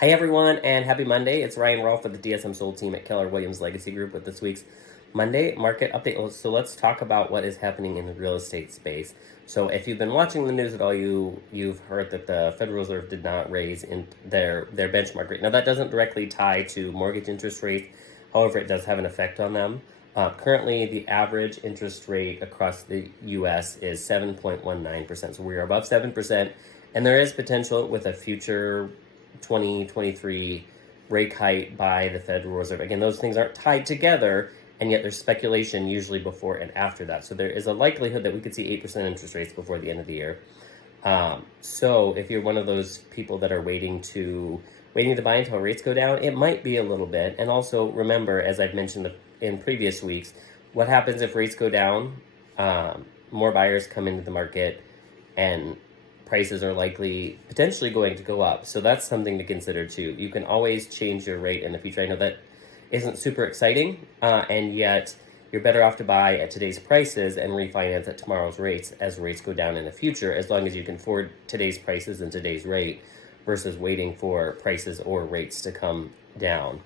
Hi everyone, and happy Monday. It's Ryan Rolfe with the Dsmsold team at Keller Williams Legacy Group with this week's Monday market update. So let's talk about what is happening in the real estate space. So if you've been watching the news at all, you've heard that the Federal Reserve did not raise in their benchmark rate. Now that doesn't directly tie to mortgage interest rates. However, it does have an effect on them. Currently, the average interest rate across the U.S. is 7.19%. So we are above 7%, and there is potential with a future 2023 rate hike by the Federal Reserve. Again, those things aren't tied together, and yet there's speculation usually before and after that. So there is a likelihood that we could see 8% interest rates before the end of the year. So if you're one of those people that are waiting to buy until rates go down, it might be a little bit. And also remember, as I've mentioned in previous weeks, what happens if rates go down? More buyers come into the market, and prices are likely potentially going to go up. So that's something to consider too. You can always change your rate in the future. I know that isn't super exciting, and yet you're better off to buy at today's prices and refinance at tomorrow's rates as rates go down in the future, as long as you can afford today's prices and today's rate versus waiting for prices or rates to come down.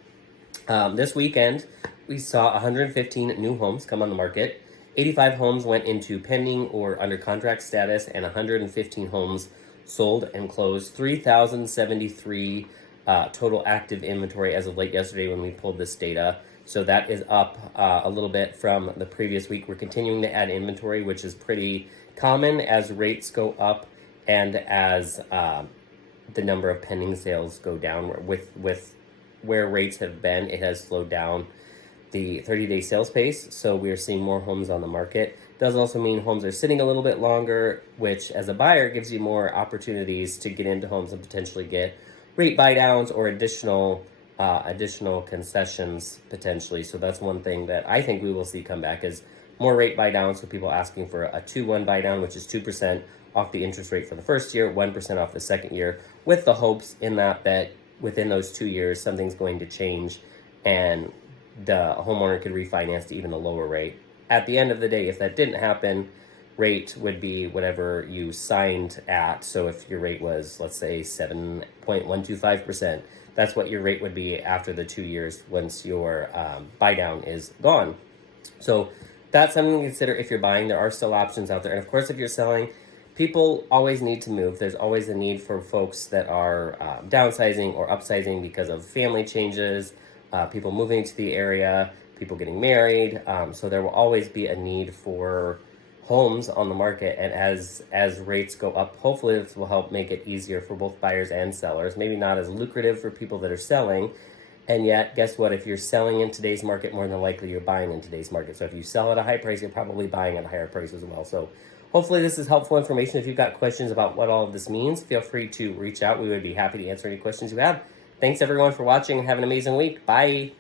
This weekend, we saw 115 new homes come on the market. 85 homes went into pending or under contract status, and 115 homes sold and closed. 3,073 total active inventory as of late yesterday when we pulled this data. So that is up a little bit from the previous week. We're continuing to add inventory, which is pretty common as rates go up and as the number of pending sales go down. With where rates have been, it has slowed down the 30-day sales pace, so we are seeing more homes on the market. Does also mean homes are sitting a little bit longer, which as a buyer gives you more opportunities to get into homes and potentially get rate buy downs or additional concessions potentially. So that's one thing that I think we will see come back is more rate buy downs. So people asking for a 2-1 buy down, which is 2% off the interest rate for the first year, 1% off the second year, with the hopes in that within those 2 years something's going to change and the homeowner could refinance to even a lower rate. At the end of the day, if that didn't happen, rate would be whatever you signed at. So if your rate was, let's say, 7.125%, that's what your rate would be after the 2 years once your buy down is gone. So that's something to consider if you're buying. There are still options out there. And of course, if you're selling, people always need to move. There's always a need for folks that are downsizing or upsizing because of family changes, people moving to the area, people getting married. So there will always be a need for homes on the market. And as rates go up, hopefully this will help make it easier for both buyers and sellers. Maybe not as lucrative for people that are selling. And yet, guess what? If you're selling in today's market, more than likely you're buying in today's market. So if you sell at a high price, you're probably buying at a higher price as well. So hopefully this is helpful information. If you've got questions about what all of this means, feel free to reach out. We would be happy to answer any questions you have. Thanks everyone for watching and have an amazing week. Bye.